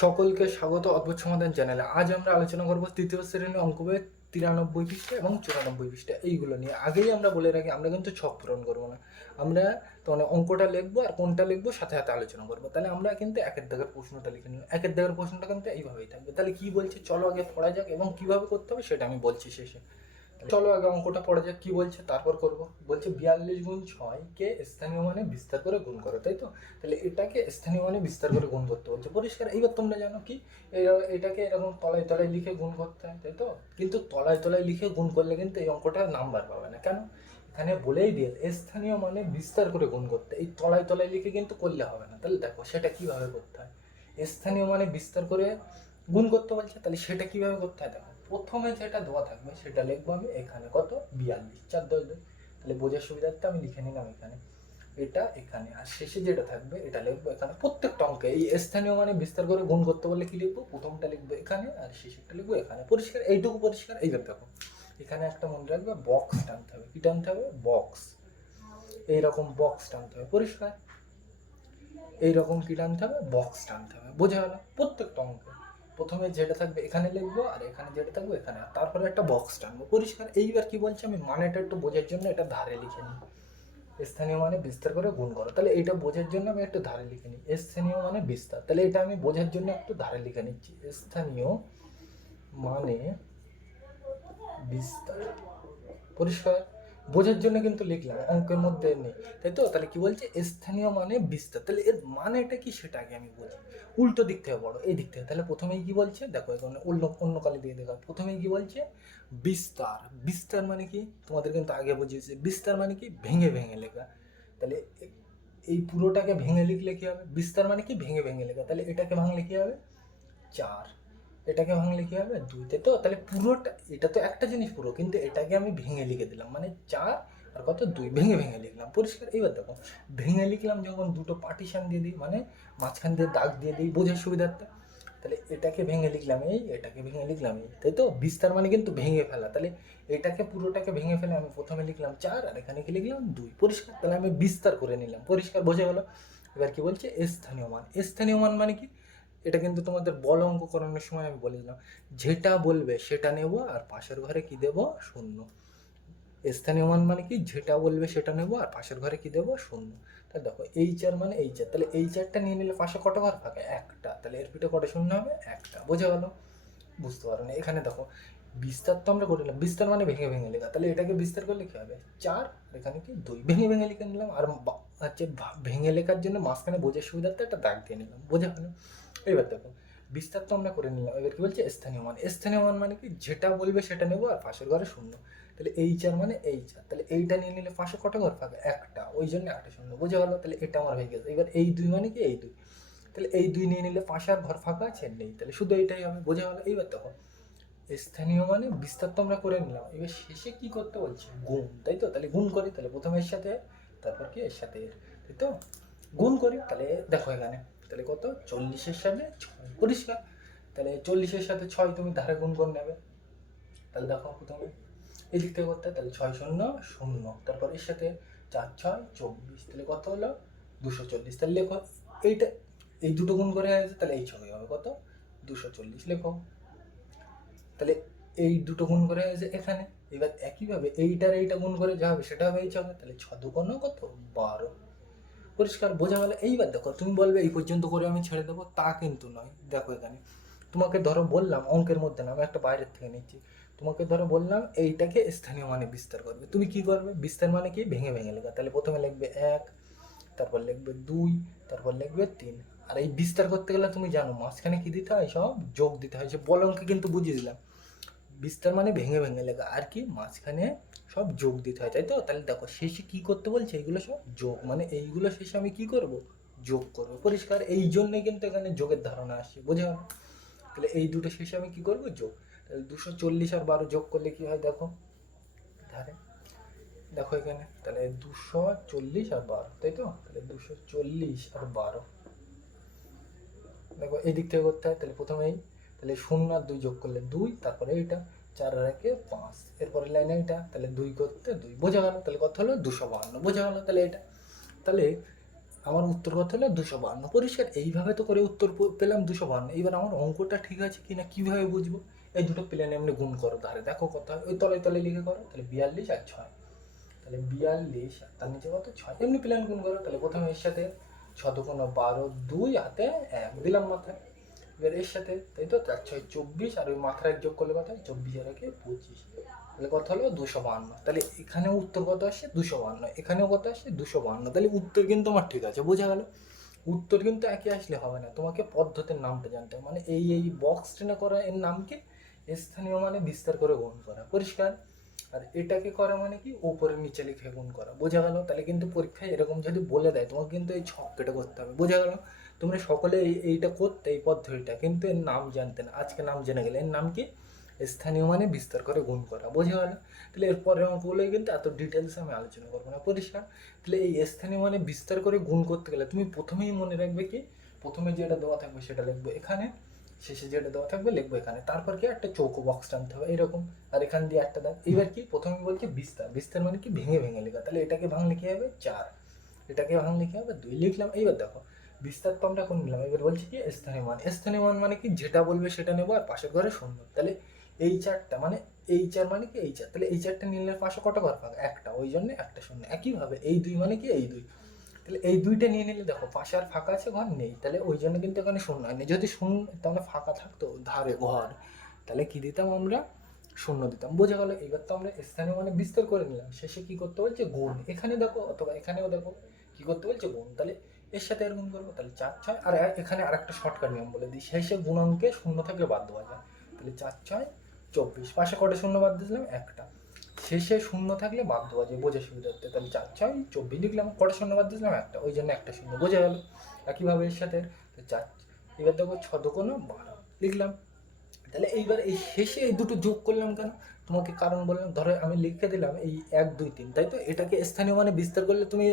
সকলকে স্বাগত অদ্ভুত সমাধান চ্যানেলে। আজ আমরা আলোচনা করব তৃতীয় শ্রেণির অঙ্ক তিরানব্বই পৃষ্ঠা এবং চুরানব্বই পৃষ্ঠা। এইগুলো নিয়ে আগেই আমরা বলে রাখি, আমরা কিন্তু ছক পূরণ করব না। আমরা তখন অঙ্কটা লিখব আর কোনটা লিখব সাথে সাথে আলোচনা করব। তাহলে আমরা কিন্তু একের দাগের প্রশ্নটা লিখে নিব। একের দাগের প্রশ্নটা কিন্তু এইভাবেই থাকবে। তাহলে কি বলছে? চলো আগে পড়া যাক এবং কীভাবে করতে হবে সেটা আমি বলছি শেষে। চলো আগে অঙ্কটা পড়া যাক, কি বলছে? তারপর করব। বলছে বিয়াল্লিশ গুণ ছয়কে স্থানীয় মানে বিস্তার করে গুণ করো, তাই তো? তাহলে এটাকে স্থানীয় মানে বিস্তার করে গুণ করতে বলছে। পরিষ্কার, এইবার তোমরা জানো কি এটাকে এরকম তলায় তলায় লিখে গুণ করতে হয়, তাই তো? কিন্তু তলায় তলায় লিখে গুণ করলে কিন্তু এই অঙ্কটা নাম্বার পাবে না। কেন? এখানে বলেই দিয়ে স্থানীয় মানে বিস্তার করে গুণ করতে। এই তলায় তলায় লিখে কিন্তু করলে হবে না। তাহলে দেখো, সেটা কীভাবে করতে হয়? স্থানীয় মানে বিস্তার করে গুণ করতে বলছে, তাহলে সেটা কীভাবে করতে হয়? দেখো প্রথমে যেটা দেওয়া থাকবে সেটা লিখব আমি, এখানে কত? বিয়াল্লিশ। চার দশ দুই তাহলে বোঝার সুবিধার্থে আমি লিখে নিলাম এখানে। এটা এখানে। আর শেষে যেটা থাকবে, এটা লিখব এখানে প্রত্যেকটা অঙ্কে। এই স্থানীয় মানে বিস্তার করে গুণ করতে বললে কি লিখব? প্রথমটা লিখব এখানে আর শেষেরটা লিখব এখানে। পরিষ্কার? এইটুকু পরিষ্কার? এইবার দেখো। এখানে একটা মনে রাখবে বক্স টানতে হবে। কি টানতে হবে? বক্স এইরকম বক্স টানতে হবে। পরিষ্কার? এইরকম কি টানতে হবে? বক্স টানতে হবে। বোঝা গেল? প্রত্যেকটা অঙ্কে। প্রথমে যেটা থাকবে এখানে লিখব আর এখানে যেটা থাকবে এখানে। তারপরে একটা বক্স টানবো। পরিষ্কার, এইবার কি বলছে আমি? মানেটা একটু বোঝার জন্য এটা ধারে লিখে নিই। স্থানীয় মানে বিস্তার করে গুণ করো। তাহলে এটা বোঝার জন্য আমি একটু ধারে লিখে নিই। স্থানীয় মানে বিস্তার। তাহলে এটা আমি বোঝার জন্য একটু ধারে লিখে নিচ্ছি। স্থানীয় মানে বিস্তার। পরিষ্কার? বোঝার জন্য কিন্তু লিখলাম, অঙ্কের মধ্যে নেই। তাই তো? তাহলে কি বলছে? স্থানীয় মানে বিস্তার। তাহলে এর মানেটা কি সেটা আগে আমি বলছি উল্টো দিক থেকে বড় এই দিক থেকে। তাহলে প্রথমেই কি বলছে? দেখো, এখানে অন্য অন্য কালে দিয়ে দেখো প্রথমেই কি বলছে? বিস্তার। বিস্তার মানে কি? তোমাদের কিন্তু আগে বুঝিয়েছে। বিস্তার মানে কি? ভেঙে ভেঙে লেখা। তাহলে এই পুরোটাকে ভেঙে লিখলে কি হবে? বিস্তার মানে কি? ভেঙে ভেঙে লেখা। তাহলে এটাকে ভাঙলে কি হবে? চার। এটাকে ভাঙলে কি হবে? দুইতে তো, তাহলে পুরোটা, এটা তো একটা জিনিস পুরো, কিন্তু এটাকে আমি ভেঙে লিখে দিলাম। মানে চার আর কত? দুই, ভেঙে ভেঙে লিখলাম। পরিষ্কার? এইবার দেখো, ভেঙে লিখলাম যখন দুটো পার্টিশন দিয়ে দিই মানে মাঝখান দিয়ে দাগ দিয়ে দিই বোঝার সুবিধার্থে, তাহলে এটাকে ভেঙে লিখলাম এই, এটাকে ভেঙে লিখলাম এই, তাই তো? বিস্তার মানে কিন্তু ভেঙে ফেলা। তাহলে এটাকে, পুরোটাকে ভেঙে ফেলে আমি প্রথমে লিখলাম চার আর এখানে কি লিখলাম? দুই। পরিষ্কার? তাহলে আমি বিস্তার করে নিলাম। পরিষ্কার বোঝা গেল। এবার কি বলছে? স্থানীয় মান। স্থানীয় মান মানে কি? এটা কিন্তু তোমাদের বল অঙ্ক করানোর সময় আমি বলে দিলাম যেটা বলবে সেটা নেব আর পাশের ঘরে কি দেব? শূন্য। স্থানীয় মান মানে কি? যেটা বলবে সেটা নেব আর পাশের ঘরে কি দেবো? শূন্য। তাহলে দেখো এই চার মানে এই চার তাহলে এই চারটা নিয়ে নিলে পাশে কত ঘর থাকে একটা। তাহলে এর পিঠে কটা শূন্য হবে? একটা। বোঝা গেল? বুঝতে পারো না? এখানে দেখো বিস্তার তো আমরা করে নিলাম। বিস্তার মানে ভেঙে ভেঙে লেখা। তাহলে এটাকে বিস্তার করলে কি হবে। চার এখানে কি? দুই। ভেঙে ভেঙে লিখে নিলাম। আর হচ্ছে ভেঙে লেখার জন্য মাঝখানে বোঝার সুবিধার্থে একটা দাগ দিয়ে নিলাম। বোঝা গেল এবার দেখো, বিস্তার তো আমরা করে নিলাম। এবার কি বলছে? স্থানীয় মান। স্থানীয় মান মানে কি? যেটা বলবে সেটা নেব আর পাশের ঘরে শূন্য। তাহলে এই চার মানে এই চার। তাহলে এইটা নিয়ে নিলে পাশে কটা ঘর ফাঁকা? একটা। ওই জন্য একটা শূন্য। বোঝা গেলো তাহলে এটা আমার হয়ে গেছে। এবার এই দুই মানে কি? এই দুই। তাহলে এই দুই নিয়ে নিলে পাশে আর ঘর ফাঁকা আছে? নেই। তাহলে শুধু এইটাই হবে। বোঝা গেল এইবার দেখো স্থানীয় মানে বিস্তার তো আমরা করে নিলাম। এবার শেষে কি করতে বলছে? গুণ, তাই তো? তাহলে গুণ করি, তাহলে প্রথমে এর সাথে, তারপর কি? এর সাথে এর, তাই তো? গুণ করি, তাহলে দেখো এখানে। তাহলে কত? চল্লিশের সাথে ছয়, পরিষ্কার। তাহলে চল্লিশের সাথে ছয় তুমি ধারে গুণ করে নেবে। তাহলে দেখো প্রথমে। এই দিক থেকে করতে, তাহলে ছয় শূন্য শূন্য। তারপর এর সাথে চার, ছয়, চব্বিশ। তাহলে কত হলো? দুশো চল্লিশ। তাহলে লেখো, এইটা, এই দুটো গুণ করে আছে তাহলে এই ছবি হবে কত? দুশো চল্লিশ লেখো। তাহলে এই দুটো গুণ করে হয়েছে এখানে, এবার একইভাবে এইটার এইটা গুণ করে যা হবে সেটা হবে এই ছবে তাহলে ছ দুগুণ কত? বারো। পরিষ্কার, বোঝা গেল। এইবার দেখো, তুমি বলবে এই পর্যন্ত করে আমি ছেড়ে দেবো, তা কিন্তু নয়। দেখো এখানে, তোমাকে ধরো বললাম, অঙ্কের মধ্যে না আমি একটা বাইরের থেকে নিচ্ছি। তোমাকে ধরো বললাম, এইটাকে স্থানীয় মানে বিস্তার করবে। তুমি কি করবে? বিস্তার মানে কি? ভেঙে ভেঙে লেখা। তাহলে প্রথমে লিখবে এক, তারপর লিখবে দুই, তারপর লিখবে তিন। আর এই বিস্তার করতে গেলে তুমি জানো, মাঝখানে কি দিতে হয় সব? যোগ দিতে হয়। যে বল অঙ্কে কিন্তু বুঝিয়ে দিলাম। বিস্তার মানে ভেঙে ভেঙে লেখা। আর কি? মাঝখানে সব যোগ দিতে হয়, তাই তো? তাহলে দেখো, শেষে কি করতে বলছে? এইগুলো সব যোগ মানে এইগুলো শেষে আমি কি করব? যোগ করব। পরিষ্কার, এই জন্যই কিন্তু এখানে যোগের ধারণা আসছে, বোঝা? তাহলে এই দুটো শেষে আমি কি করব? যোগ। তাহলে দুশো চল্লিশ আর বারো যোগ করলে কি হয়? দেখো, ধারে, দেখো এখানে, তাহলে দুশো চল্লিশ আর বারো, তাই তো? তাহলে দুশো চল্লিশ আর বারো। দেখো এই দিক থেকে করতে হয়, তাহলে প্রথমেই তাহলে শূন্য আর দুই যোগ করলে দুই, তারপরে এইটা চার আর একে পাঁচ। এরপরে লাইনে এটা তাহলে দুই করতে দুই। বোঝা গেল? তাহলে কত হলো? দুশো বাহান্ন। বোঝা গেল? তাহলে এটা তাহলে আমার উত্তর কত হলো? দুশো বাহান্ন। পরিষ্কার? এইভাবে তো করে উত্তর পেলাম দুশো বাহান্ন। এবার আমার অঙ্কটা ঠিক আছে কি না কীভাবে বুঝব? এই দুটো প্লেন এমনি গুণ করো ধারে। দেখো কত হয়। ওই তলায় তলায় লিখে করো। তাহলে বিয়াল্লিশ আর ছয়। তাহলে বিয়াল্লিশ আর তার নিচে কত? ছয়। এমনি প্লেন গুণ করো। তাহলে প্রথমে এর সাথে ছ দুগুণ বারো দুই হাতে এক। দিলাম মাথায়। এবার এর সাথে, তাই তো? চার ছয় চব্বিশ আর ওই মাথায় এক যোগ করলে কত হয়? চব্বিশ আর একে পঁচিশ। তাহলে কত হলো? দুশো বান্ন। তাহলে এখানেও উত্তর কত আসছে দুশো বান্ন। এখানেও কত আসছে দুশো বান্ন। তাহলে উত্তর কিন্তু আমার ঠিক আছে, বোঝা গেল। উত্তর কিন্তু একই আসলে হবে না। তোমাকে পদ্ধতির নামটা জানতে হবে। মানে এই এই বক্স টেনে করা এর নামকে স্থানীয় মানে বিস্তার করে গুণ করা। পরিষ্কার? আর এটাকে করা মানে কি? উপরে নিচে লিখে গুণ করা। বোঝা গেল? তাহলে কিন্তু পরীক্ষায় এরকম যদি বলে দেয়, তোমাকে কিন্তু এই ছক কেটে করতে হবে। বোঝা গেল? তোমরা সকলে এই এইটা করতে, এই পদ্ধতিটা, কিন্তু এর নাম জানতে না। আজকে নাম জেনে গেলে, এর নাম কি? স্থানীয় মানে বিস্তার করে গুণ করা। বোঝা গেল? তাহলে এরপরে অঙ্কগুলোই কিন্তু এত ডিটেলসে আমি আলোচনা করব না। পরিষ্কার? তাহলে এই স্থানীয় মানে বিস্তার করে গুণ করতে গেলে, তুমি প্রথমেই মনে রাখবে কি? প্রথমে যেটা দেওয়া থাকবে সেটা লিখব এখানে। শেষে যেটা দেওয়া থাকবে লিখব এখানে। তারপর কি? একটা চৌকো বক্স টানতে হবে এরকম আর এখান দিয়ে একটা দাগ। এবার কি? প্রথমে বলছে বিস্তার। বিস্তার মানে কি? ভেঙে ভেঙে লেখা। তাহলে এটাকে ভাঙলে কি হবে? চার। এটাকে ভাঙলে কি হবে? দুই। লিখলাম। এইবার দেখো। বিস্তার তো আমরা এখন নিলাম। এবার বলছি কি, স্থানীয় মান। স্থানীয় মান মানে কি? যেটা বলবে সেটা নেব আর পাশের ঘরে শূন্য। তাহলে এই চারটা মানে এই চার মানে কি? এই চার। তাহলে এই চারটা নিলে পাশে কটা ঘর ফাঁকা একটা। ওই জন্য একটা শূন্য। একইভাবে এই দুই মানে কি? এই দুই। তাহলে এই দুইটা নিয়ে নিলে দেখো, পাশে আর ফাঁকা আছে, ঘর নেই। তাহলে ওই জন্য কিন্তু এখানে শূন্য হয়নি যদি শূন্য তাহলে ফাঁকা থাকতো ধারে ঘর, তাহলে কি দিতাম আমরা? শূন্য দিতাম। বোঝা গেল? এবার তো আমরা স্থানীয় মানে বিস্তার করে নিলাম। শেষে কি করতে বলছে? গুণ। এখানে দেখো অথবা এখানেও দেখো, কি করতে বলছে? গুণ। তাহলে এর সাথে এরকম করব, তাহলে চার ছয়, আর এখানে আরেকটা শর্টকাট নিয়ম বলে দিই। শেষে গুণাঙ্কে শূন্য থেকে বাদ দেওয়া যায়। তাহলে চার ছয়, চব্বিশ। পাশে কটা শূন্য বাদ দিয়েছিলাম? একটা। শেষে শূন্য থাকলে বাদ দেওয়া যায় বোঝা সুবিধা সুবিধার্থে তাহলে চার ছয়, চব্বিশ লিখলাম, কটা শূন্য বাদ দিয়েছিলাম? একটা। ওই জন্য একটা শূন্য বোঝা গেল। একইভাবে এর সাথে চার, এবার দেখো ছ কোনো বারো। লিখলাম। তাহলে এইবার এই শেষে এই দুটো যোগ করলাম কেন? তোমাকে কারণ বললাম, ধরো আমি লিখে দিলাম এই এক, দুই, তিন, তাই তো? এটাকে স্থানীয় মানে বিস্তার করলে তুমি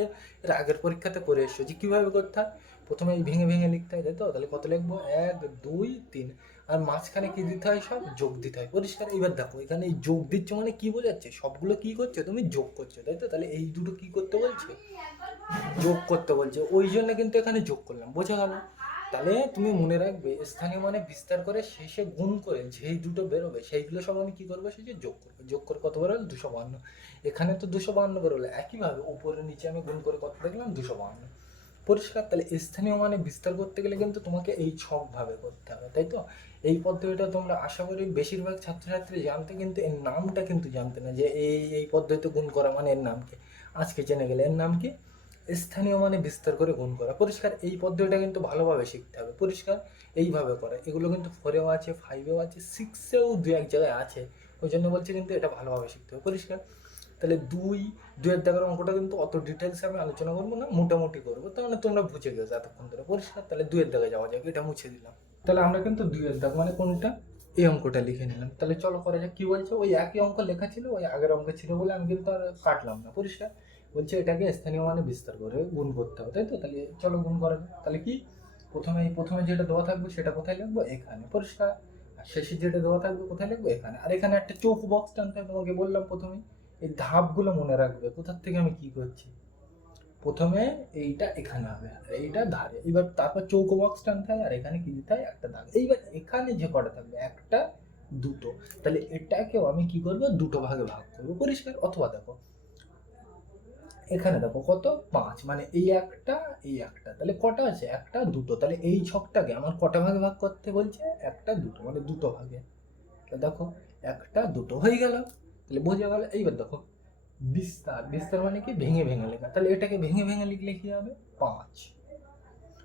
এর আগের পরীক্ষাতে করে এসছো যে কীভাবে করতে হয়। প্রথমে এই ভেঙে ভেঙে লিখতে হয়, তাই তো? তাহলে কত লিখব? এক, দুই, তিন। আর মাঝখানে কী দিতে হয় সব? যোগ দিতে হয়। পরিষ্কার? এবার দেখো, এখানে এই যোগ দিচ্ছ মানে কী বোঝাচ্ছে? সবগুলো কী করছ? তুমি যোগ করছ, তাই তো? তাহলে এই দুটো কী করতে বলছে? যোগ করতে বলছে। ওই জন্য কিন্তু এখানে যোগ করলাম, বোঝা গেল? তাহলে তুমি মনে রাখবে, স্থানীয় মানে বিস্তার করে শেষে গুণ করে যেই দুটো বেরোবে, সেইগুলো সব আমি কি করব? যে যোগ করব। যোগ করে কত বেরোলো? দুশো বান্ন এখানে তো দুশো বান্ন বেরোলো। একইভাবে উপরে নিচে আমি গুণ করে কত দেখলাম? দুশো বান্ন পরিষ্কার। তাহলে স্থানীয় মানে বিস্তার করতে গেলে কিন্তু তোমাকে এই ছকভাবে করতে হবে, তাই তো? এই পদ্ধতিটা তোমরা আশা করি বেশিরভাগ ছাত্রছাত্রী জানতে কিন্তু এর নামটা কিন্তু জানতে না যে এই এই পদ্ধতিতে গুণ করা মানে এর নাম কি আজকে জেনে গেলে এর নাম কি? স্থানীয় মানে বিস্তার করে গুণ করা। পরিষ্কার, এই পদ্ধতিটা কিন্তু ভালোভাবে শিখতে হবে। পরিষ্কার, এইভাবে করা। এগুলো কিন্তু ফোরেও আছে ফাইভেও আছে সিক্সেও দু এক জায়গায় আছে। ওই জন্য বলছি কিন্তু এটা ভালোভাবে শিখতে হবে। পরিষ্কার, তাহলে দুই দুয়ের দাগের অঙ্কটা কিন্তু অত ডিটেলসে আমি আলোচনা করব না, মোটামুটি করব। তাহলে তোমরা বুঝে গেছো এতক্ষণ ধরে। পরিষ্কার, তাহলে দুয়ের দাগে যাওয়া যাক। এটা মুছে দিলাম। তাহলে আমরা কিন্তু দুয়ের দাগ মানে কোনটা? এই অঙ্কটা লিখে নিলাম। তাহলে চলো করা যাক। কি বলছে? ওই একই অঙ্ক লেখা ছিল, ওই আগের অঙ্ক ছিল বলে আমি কিন্তু আর কাটলাম না। পরিষ্কার বলছে এটাকে স্থানীয় মানে বিস্তার করে গুণ করতে হবে, তাই তো? তাহলে চলো গুণ করা তাহলে কি? প্রথমে প্রথমে যেটা দেওয়া থাকবে সেটা কোথায় লিখব? এখানে। পরিষ্কার? আর শেষে যেটা দেওয়া থাকবে কোথায় লিখব? এখানে। আর এখানে একটা চোখ বক্স টানতে হবে, তোমাকে বললাম প্রথমে। এই ধাপগুলো মনে রাখবে, কোথার থেকে আমি কি করছি? প্রথমে এইটা এখানে হবে, আর এইটা ধারে। এবার তারপর চৌকো বক্স টানতে হয়, আর এখানে কি দিতে হয়? একটা দাগ এইবার এখানে যে কটা থাকবে, একটা, দুটো। তাহলে এটাকেও আমি কি করব? দুটো ভাগে ভাগ করব। পরিষ্কার? অথবা দেখো এখানে দেখো কত? পাঁচ। মানে এই একটা এই একটা। তাহলে কটা আছে? একটা, দুটো। তাহলে এই ছকটাকে আমার কটা ভাগে ভাগ করতে বলছে? একটা, দুটো। মানে দুটো ভাগে। দেখো, একটা, দুটো হয়ে গেল। তাহলে বোঝা গেল, এইবার দেখো, বিস্তার। বিস্তার মানে কি? ভেঙে ভেঙে লেখা। তাহলে এটাকে ভেঙে ভেঙে লিখলে কি হবে? পাঁচ।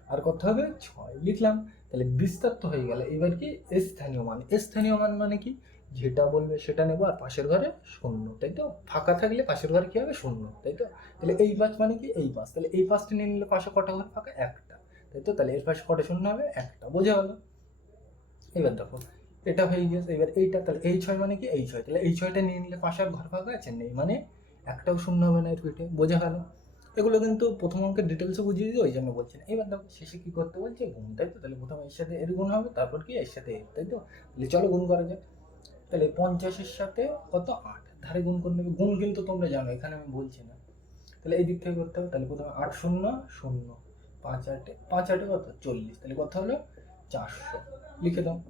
আর কত হবে? ছয়। লিখলাম। তাহলে বিস্তার তো হয়ে গেল। এবার কি? স্থানীয় মান। স্থানীয় মান মানে কি? যেটা বলবে সেটা নেব আর পাশের ঘরে শূন্য, তাই তো? ফাঁকা থাকলে পাশের ঘরে কি হবে? শূন্য, তাই তো? তাহলে এই পাঁচ মানে কি? এই পাঁচ তাহলে এই পাঁচটা নিয়ে নিলে পাশে কটা ঘর ফাঁকা একটা, তাই তো? তাহলে এর পাশে কটা শূন্য হবে? একটা, বোঝা গেল? এবার দেখো, এটা হয়ে গেছে এবার এইটা, তাহলে এই ছয় মানে কি? এই ছয়। তাহলে এই ছয়টা নিয়ে নিলে পাশে আর ঘর ফাঁকা আছে? নেই মানে একটাও শূন্য হবে না এর পিঠে, বোঝা গেল? এগুলো কিন্তু প্রথম অঙ্কের ডিটেলসে বুঝিয়ে দিই ওই জন্য বলছি না। এবার দেখো, শেষে কী করতে বলছে? গুণ, তাই তো? তাহলে প্রথমে এর সাথে এর গুণ হবে, তারপর কি? এর সাথে এর, তাই তো? তাহলে চলো গুণ করা যাক। তাহলে পঞ্চাশের সাথে কত আট? ধারে গুণ করে নেবে গুণ কিন্তু তোমরা জানো, এখানে আমি বলছি না। তাহলে এই দিক থেকে করতে হবে, তাহলে প্রথমে আট শূন্য শূন্য। পাঁচ আটে পাঁচ আটে কত? চল্লিশ। তাহলে কত হলো? চারশো। লিখে দাও।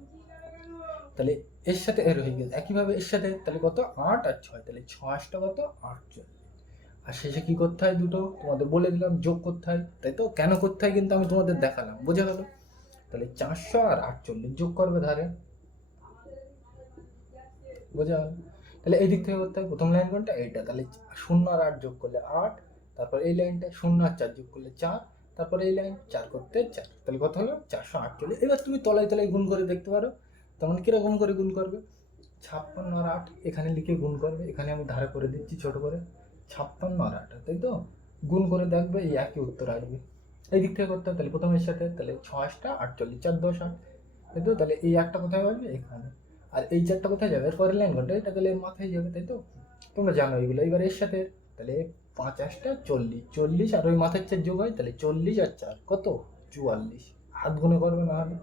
তাহলে এর সাথে এর হয়ে গেছে। একইভাবে এর সাথে, তাহলে কত? আট আর ছয়। তাহলে ছয়টা কত? আট আটচল্লিশ। আর শেষে কি করতে হয় দুটো? তোমাদের বলে দিলাম, যোগ করতে হয়। তাই তো? কেন করতে হয় কিন্তু আমি তোমাদের দেখালাম। বোঝা গেল? তাহলে চারশো আর আটচল্লিশ যোগ করবে ধারে। বোঝা গেল তাহলে এই দিক থেকে করতে হবে। প্রথম লাইন কোনটা? এইটা। তাহলে শূন্য আর আট যোগ করলে আট, তারপর এই লাইনটা শূন্য আর চার যোগ করলে চার, তারপর এই লাইন চার করতে চার। তাহলে কত হলো? চারশো আটচল্লিশ। এবার তুমি তলায় তলায় গুণ করে দেখতে পারো। তখন কীরকম করে গুণ করবে? ছাপ্পান্ন আর আট এখানে লিখে গুণ করবে। এখানে আমি ধারে করে দিচ্ছি ছোট করে। ছাপ্পান্ন আর আট, তাই তো? গুণ করে দেখবে, এই একই উত্তর আসবে। এই দিক থেকে করতে হবে। তাহলে প্রথমের সাথে, তাহলে ছয়টা আটচল্লিশ, চার দশ আট, তাই তো? তাহলে এই একটা কোথায় আসবে? এখানে। আর এই চারটা কোথায় যাবে? এরপরে লাইন ঘণ্টা, এটা তাহলে মাথায় যাবে, তাই তো? তোমরা জানো এগুলো। এবার এর সাথে, তাহলে পাঁচাশটা চল্লিশ। চল্লিশ আর ওই মাথার চার যোগ হয়, তাহলে চল্লিশ আর চার। কত? চুয়াল্লিশ। হাত গুনে করবে না হলে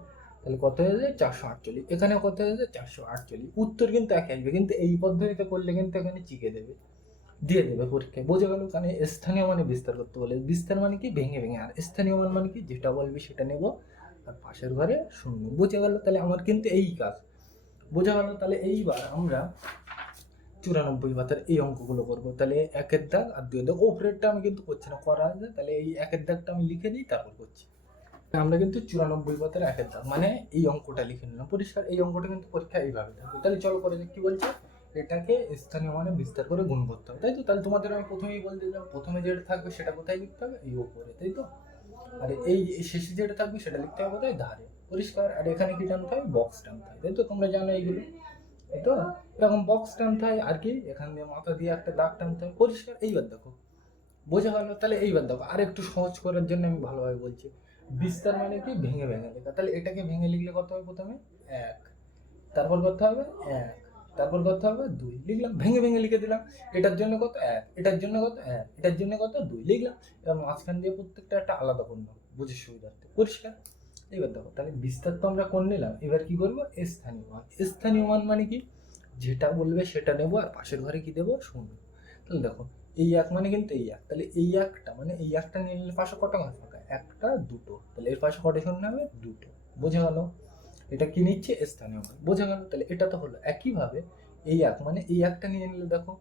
তাহলে কত হয়ে যায় চারশো আটচল্লিশ। এখানে কত হয়ে যায় চারশো আটচল্লিশ। উত্তর কিন্তু একই আসবে, কিন্তু এই পদ্ধতিতে করলে কিন্তু এখানে চিকে দেবে। দিয়ে দেবে পরীক্ষায়। বোঝা গেল কারণ স্থানীয় মানে বিস্তার করতে বলে। বিস্তার মানে কি? ভেঙে ভেঙে। আর স্থানীয় মান মানে কি? যেটা বলবি সেটা নেব। আর পাশের ঘরে শূন্য। বোঝা গেল তাহলে আমার কিন্তু এই কাজ। বোঝা গেল, তাহলে এইবার আমরা চুরানব্বই পাতার এই অঙ্কগুলো করব। তাহলে একের দাগ আর দুই দাগ। ওপরেরটা আমি কিন্তু করছি না, করা আছে। তাহলে এই একের দাগটা আমি লিখে দিই তারপর করছি। আমরা কিন্তু চুরানব্বই পাতার একের দাগ। মানে এই অঙ্কটা লিখে নিলাম। পরিষ্কার, এই অঙ্কটা কিন্তু পরীক্ষা এইভাবে থাকবে। তাহলে চলো করে কি বলছে? এটাকে স্থানীয় মানে বিস্তার করে গুণ করতে হবে। তাই তো? তাহলে তোমাদের আমি প্রথমেই বলতে দিলাম, প্রথমে যেটা থাকবে সেটা কোথায় লিখতে হবে? এই ওপরে, তাই তো? আর এই শেষে যেটা থাকবে সেটা লিখতে হবে কোথায়? ধারে। পরিষ্কার, আর এখানে কি টানতে হয় বক্স টানতে হয় তাই তো তোমরা জানো এইগুলো। তাই তো? এরকম বক্স টানতে হয় আর কি? এখান দিয়ে মাথা দিয়ে একটা দাগ টানতে হয় পরিষ্কার, এইবার দেখো। বোঝা গেল তাহলে এইবার দেখো। আর একটু সহজ করার জন্য আমি ভালোভাবে বলছি। বিস্তার মানে কি? ভেঙে ভেঙে লেখা। তাহলে এটাকে ভেঙে লিখলে কত হবে প্রথমে? এক। তারপর করতে হবে? এক। তারপর করতে হবে? দুই। লিখলাম, ভেঙে ভেঙে লিখে দিলাম। এটার জন্য কত? এক। এটার জন্য কত? এক। এটার জন্য কত? দুই। লিখলাম। এবার মাঝখান দিয়ে প্রত্যেকটা একটা আলাদা করলাম বুঝে সুবিধার্থে। পরিষ্কার? এবার দেখো, তাহলে বিস্তার তো আমরা করে নিলাম। এবার কি করব? স্থানীয় মান। স্থানীয় মান মানে কি? যেটা বলবে সেটা নেব, আর পাশের ঘরে কি দেবো? শূন্য। তাহলে দেখো, এই এক মানে কিন্তু এই এক। তাহলে এই একটা মানে এই একটা নিয়ে নিলে পাশে কটা ঘর ফাঁকা? একটা, দুটো। তাহলে এর পাশে কটা শূন্য হবে? দুটো। বোঝা গেল? এটা কি নিচ্ছে? স্থানীয় মান। বোঝা গেল? তাহলে এটা তো হলো একইভাবে এই এক। মানে এই একটা নিয়ে নিলে দেখো,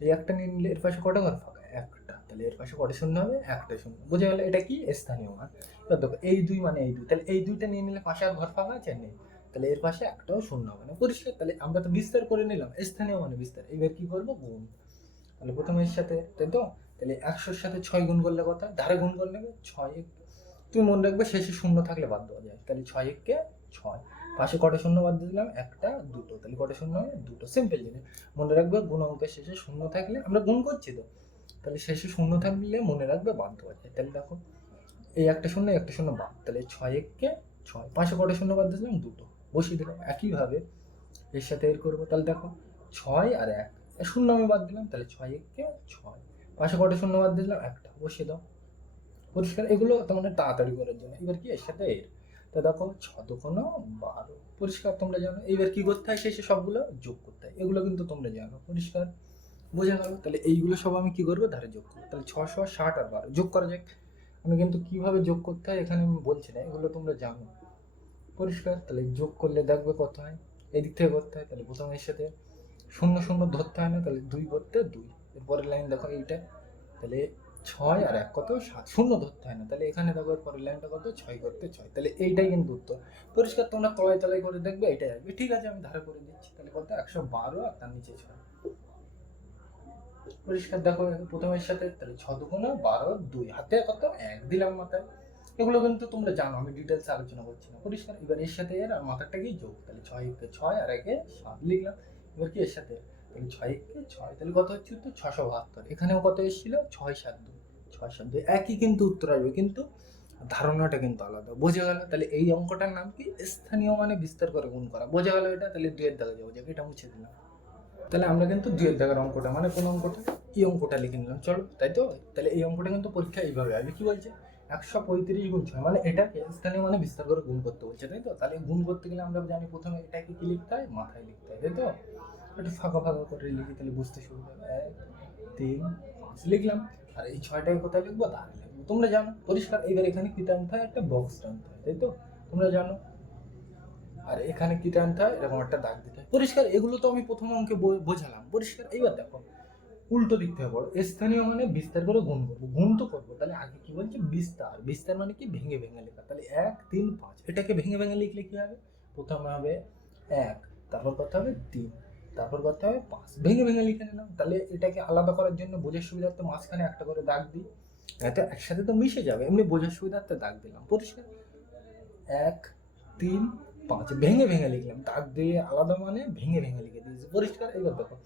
এই একটা নিয়ে নিলে এর পাশে কটা ঘর ফাঁকা? একটা। তাহলে এর পাশে কটা শূন্য হবে? একটা শূন্য। বুঝে গেল এটা কি? স্থানীয় মান। এবার দেখো, এই দুই মানে এই দুই। তাহলে এই দুইটা নিয়ে নিলে পাশে আর ঘর ফাঁকা আছে নেই। তাহলে এর পাশে একটাও শূন্য হবে না। পরিষ্কার। তাহলে আমরা তো বিস্তার করে নিলাম। স্থানীয় মানে বিস্তার। এবার কি করব? গুণ। তাহলে প্রথমে এর সাথে, তাই তো? তাহলে একশোর সাথে ছয় গুণ করলে কথা ধারে গুণ করলে ছয় এক। তুমি মনে রাখবে শেষে শূন্য থাকলে বাদ দেওয়া যায়। তাহলে ছয় এককে ছয়। পাশে কটা শূন্য বাদ দিলাম? একটা, দুটো। তাহলে কটা শূন্য হবে? দুটো। সিম্পল জিনিস। মনে রাখবে গুণ অঙ্কের শেষে শূন্য থাকলে আমরা গুণ করছি তো? তাহলে শেষে শূন্য থাকলে মনে রাখবে বাদ দেওয়া যায়। তাহলে দেখো, এই একটা শূন্য একটা শূন্য বাদ। তাহলে ছয় এককে ছয় পাশে কটা শূন্য বাদ দিয়েছিলাম, দুটো। বসিয়ে দিলাম, একইভাবে এর সাথে এর করব। তাহলে দেখো, ছয় আর এক শূন্য আমি বাদ দিলাম, তাহলে ছয় এককে ছয় পাশে কটা শূন্য বাদ দিলাম, একটা। বসিয়ে দাও। পরিষ্কার? এগুলো তোমাদের তাড়াতাড়ি করার জন্য। এবার কি? এর সাথে এর। তা দেখো ছ কোনো বারো। পরিষ্কার তোমরা জানো। এইবার কি করতে হয়? শেষে সবগুলো যোগ করতে হয়। এগুলো কিন্তু তোমরা জানো। পরিষ্কার? বোঝা গেল? তাহলে এইগুলো সব আমি কী করব? ধারে যোগ করব। তাহলে ছশো ষাট আর বারো। যোগ করা যাক। আমি কিন্তু কীভাবে যোগ করতে হয় এখানে আমি বলছি না, এগুলো তোমরা জানো। পরিষ্কার? তাহলে যোগ করলে দেখবে কত হয়? এদিক থেকে করতে হয়, তাহলে প্রথমে এর সাথে শূন্য শূন্য ধরতে হয় না, তাহলে দুই করতে দুই। এরপরের লাইন দেখো এইটা। তাহলে ছয় আর এক কত? সাত। শূন্য ধরতে হয় না। তাহলে এখানে দেখো এরপরের লাইনটা কত? ছয় করতে ছয়। তাহলে এইটাই কিন্তু উত্তর। পরিষ্কার তোমরা তলায় তলায় করে দেখবে, এটাই আসবে। ঠিক আছে, আমি ধারে করে দিচ্ছি। তাহলে কত? একশো বারো আর তার নিচে ছয়। পরিষ্কার দেখো, প্রথমের সাথে, তাহলে ছ দুগুণ বারো দুই। হাতে কত? এক দিলাম মাথায়। এগুলো কিন্তু তোমরা জানো, আমি ডিটেলস আলোচনা করছি না। পরিষ্কার। এবার এর সাথে এর আর মাথাটা কি? যোগ। তাহলে ছয় একে ছয় আর একে সাত লিখলাম। এবার কি এর সাথে? তাহলে ছয় একে ছয়, তাহলে কত হচ্ছে উত্তর? ছশো বাহাত্তর। এখানেও কত এসেছিল? ছয় সাত দুই। ছয় সাত দুই। একই কিন্তু উত্তর আসবে, কিন্তু ধারণাটা কিন্তু আলাদা। বোঝা গেল? তাহলে এই অঙ্কটার নাম কি? স্থানীয় মানে বিস্তার করে গুণ করা। বোঝা গেল এটা? তাহলে দুয়ের দাগে যাব। এটা মুছে দিলাম। তাহলে আমরা কিন্তু দুয়ের জায়গার অঙ্কটা মানে কোন অঙ্কটা? এই অঙ্কটা লিখে নিলাম। চলো, তাই তো? তাহলে এই অঙ্কটা কিন্তু পরীক্ষা এইভাবে আসবে কি বলছে? একশো পঁয়ত্রিশ গুণ ছয় মানে এটাকে স্থানীয় মানে বিস্তার করে গুণ করতে বলছে, তাই তো? তাহলে গুণ করতে গেলে আমরা জানি প্রথমে এটাকে কি লিখতে হয়? মাথায় লিখতে হয়, তাই তো? একটু ফাঁকা ফাঁকা করে লিখি তাহলে বুঝতে সুবিধা হবে। এক, তিন, পাঁচ, লিখলাম। আর এই ছয়টাকে কোথায় লিখব? দাঁড়িয়ে লিখব। তোমরা জানো, পরিষ্কার, এবার এখানে কি টানতে হয়? একটা বক্স টানতে হয়, তাই তো? তোমরা জানো? আর এখানে কি টানতে হয়? এরকম একটা দাগ দিতে পরিষ্কার, এগুলো তো আমি প্রথম অঙ্কে বোঝালাম। পরিষ্কার, এইবার দেখো, উল্টো দিক থেকে পড়ো স্থানীয় মানে বিস্তার করে গুণ করব। গুণ তো করব, তাহলে আগে কি বলছে? বিস্তার। বিস্তার মানে কি? ভেঙে ভেঙে লেখা। তাহলে এক, তিন, পাঁচ, এটাকে ভেঙে ভেঙে লিখলে কি হবে? প্রথমে হবে এক, তারপর কথা হবে তিন, তারপর কথা হবে পাঁচ। ভেঙে ভেঙে লিখে নিলাম। তাহলে এটাকে আলাদা করার জন্য বোঝার সুবিধার্থে মাঝখানে একটা করে দাগ দিই। এতে একসাথে তো মিশে যাবে, এমনি বোঝার সুবিধার্থে দাগ দিলাম। পরিষ্কার? এক, তিন পাঁচ, ভেঙে ভেঙে লিখলাম। দাগ দিয়ে আলাদা মানে ভেঙে ভেঙে লিখে দিয়েছি। পরিষ্কার, এবার দেখো,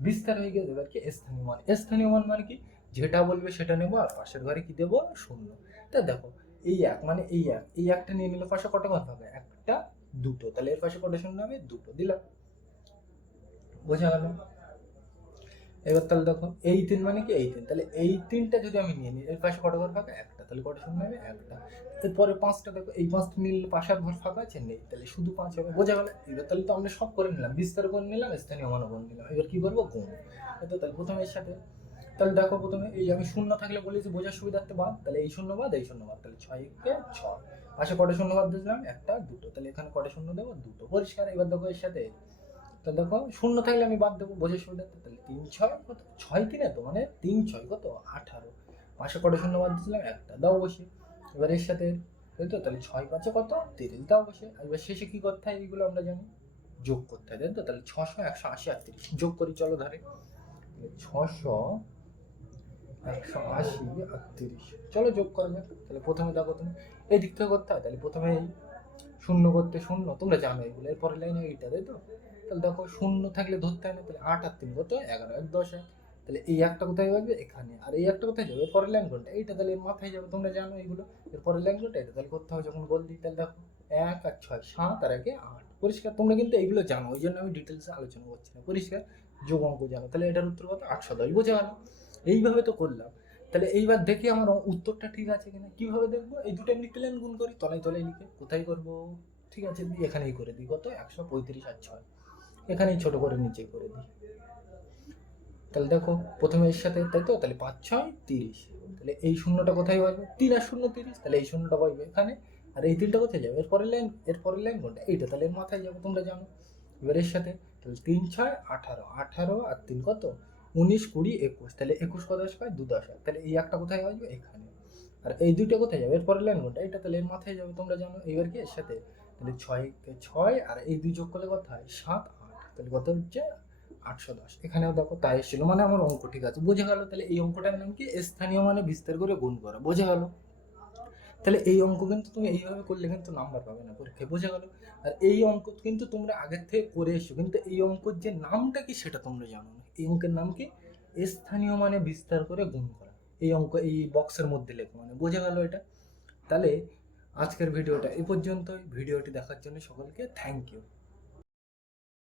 বিস্তার হয়ে গেছে। এবার কি? স্থানীয় মান। স্থানীয় মান মানে কি? যেটা বলবে সেটা নেব আর পাশের ঘরে কি দেবো? শূন্য। তা দেখো, এই এক মানে এই এক। এই একটা নিয়ে নিলে পাশে কটা ঘর হবে? একটা, দুটো। তাহলে এর পাশে কটা শূন্য হবে? দুটো। দিলাম। বোঝা গেল? এবার তাহলে দেখো, এই তিন মানে কি? এই তিন। তাহলে এই তিনটা যদি আমি নিয়ে নিই, এর পাশে কটা ঘর ফাঁকা? একটা। তাহলে কটা শূন্য হবে? একটা। এরপরে পাঁচটা দেখো, এই পাঁচটা নিলে পাশের ঘর ফাঁকা আছে? নেই। তাহলে শুধু পাঁচ হবে। বোঝা গেল? এবার তাহলে তো আমরা সব করে নিলাম। বিস্তার করে নিলাম, স্থানীয় করে নিলাম। এবার কি করব? গুণ। তো তাহলে প্রথমে এর সাথে। তাহলে দেখো প্রথমে, এই আমি শূন্য থাকলে বলেছি বোঝার সুবিধার্থে বাদ, তাহলে এই শূন্য বাদ, এই শূন্য বাদ। তাহলে ছয় কে ছয়। পাশে কটা শূন্য বাদ দিলাম? একটা, দুটো। তাহলে এখানে কটা শূন্য দেবো? দুটো। পরিষ্কার। এবার দেখো এর সাথে তাহলে দেখো, শূন্য থাকলে আমি বাদ দেবো, বোঝার সুবিধার্থে তাহলে তিন ছয় কত? ছয় তিনে তো মানে তিন ছয় কত? আঠারো। পাশে কটা শূন্য বাদ দিয়েছিলাম একটা দাও বসে। এবার এর সাথে তাই তো, তাহলে ছয় পাঁচে কত? তিরিশ, দাও বসে। আর এবার শেষে কি করতে হয় এইগুলো আমরা জানি? যোগ করতে হয়, তাই তো? তাহলে ছশো একশো আশি আটত্রিশ যোগ করি, চলো ধারে। ছশো একশো আশি আটত্রিশ চলো যোগ করা যাক। তাহলে প্রথমে দেখো তুমি, এই দিক থেকে করতে হয়, তাহলে প্রথমে শূন্য করতে শূন্য, তোমরা জানো এগুলো এরপরে লাইনে এইটা, তাই তো? তাহলে দেখো শূন্য থাকলে ধরতে হয় না, তাহলে আট আর তিন, কত? এগারো, এক দশ এক। তাহলে এই একটা কোথায় যাবে এখানে। আর এই একটা কোথায় যাবে? এরপরের লাইন এইটা তাহলে এর মাথায় যাবে, তোমরা জানো এইগুলো। এরপরের লাইন কোনটা এটা। তাহলে করতে হবে যখন বল দিই, তাহলে দেখো এক আর ছয়, সাত আর একে আট। পরিষ্কার? তোমরা কিন্তু এইগুলো জানো, ওই জন্য আমি ডিটেলসে আলোচনা করছি না। পরিষ্কার? যোগ অঙ্ক জানো। তাহলে এটার উত্তর কত? আটশো দশ। বোঝা গেল? এইভাবে তো করলাম। তাহলে এইবার দেখি আমার উত্তরটা ঠিক আছে কিনা। কীভাবে দেখব? এই দুটো এমনি প্লেন গুণ করি, তলায় তলায় লিখে। কোথায় করব? ঠিক আছে, এখানেই করে দিই। কত? একশো পঁয়ত্রিশ আর ছয়। এখানেই ছোট করে নিচে করে দিই। তাহলে দেখো, প্রথমে এর সাথে, তাই তো? তাহলে পাঁচ, ছয়, তিরিশ। তাহলে এই শূন্যটা কোথায় বসবে তিন আর শূন্য তিরিশ, তাহলে এই শূন্যটা বসবে এখানে। আর এই তিনটা কোথায় যাবে? এর পরের লাইন এর পরের লাইন কোনটা? এইটা, তাহলে মাথায় যাবে, তোমরা জানো। এবার এর সাথে, তাহলে তিন, ছয়, আঠারো। আঠারো আর তিন কত? উনিশ, কুড়ি, একুশ। তাহলে একুশ কত পায় দু দশ। তাহলে এই একটা কোথায় আসবে? এখানে। আর এই দুইটা কোথায় যাবে? এর পরের লাইন কোনটা? এটা তাহলে এর মাথায় যাবে, তোমরা জানো। এবার কি? এর সাথে, তাহলে ছয় ছয় আর এই দুই যোগ করলে কত হয়? সাত তাহলে কত হচ্ছে? আটশো দশ। এখানেও দেখো তাই এসেছিল। মানে আমার অঙ্ক ঠিক আছে। বোঝা গেল? তাহলে এই অঙ্কটার নাম কি? স্থানীয় মানে বিস্তার করে গুণ করা। বোঝা গেল? তাহলে এই অঙ্ক কিন্তু তুমি এইভাবে করলে কিন্তু নাম্বার পাবে না পরীক্ষায়। বোঝা গেল? আর এই অঙ্ক কিন্তু তোমরা আগের থেকে করে এসো। কিন্তু এই অঙ্কর যে নামটা কি সেটা তোমরা জানো না। এই অঙ্কের নাম কি? স্থানীয় মানে বিস্তার করে গুণ করা। এই অঙ্ক এই বক্সের মধ্যে লেখো। মানে বোঝা গেল এটা? তাহলে আজকের ভিডিওটা এই পর্যন্তই। ভিডিওটি দেখার জন্য সকলকে থ্যাংক ইউ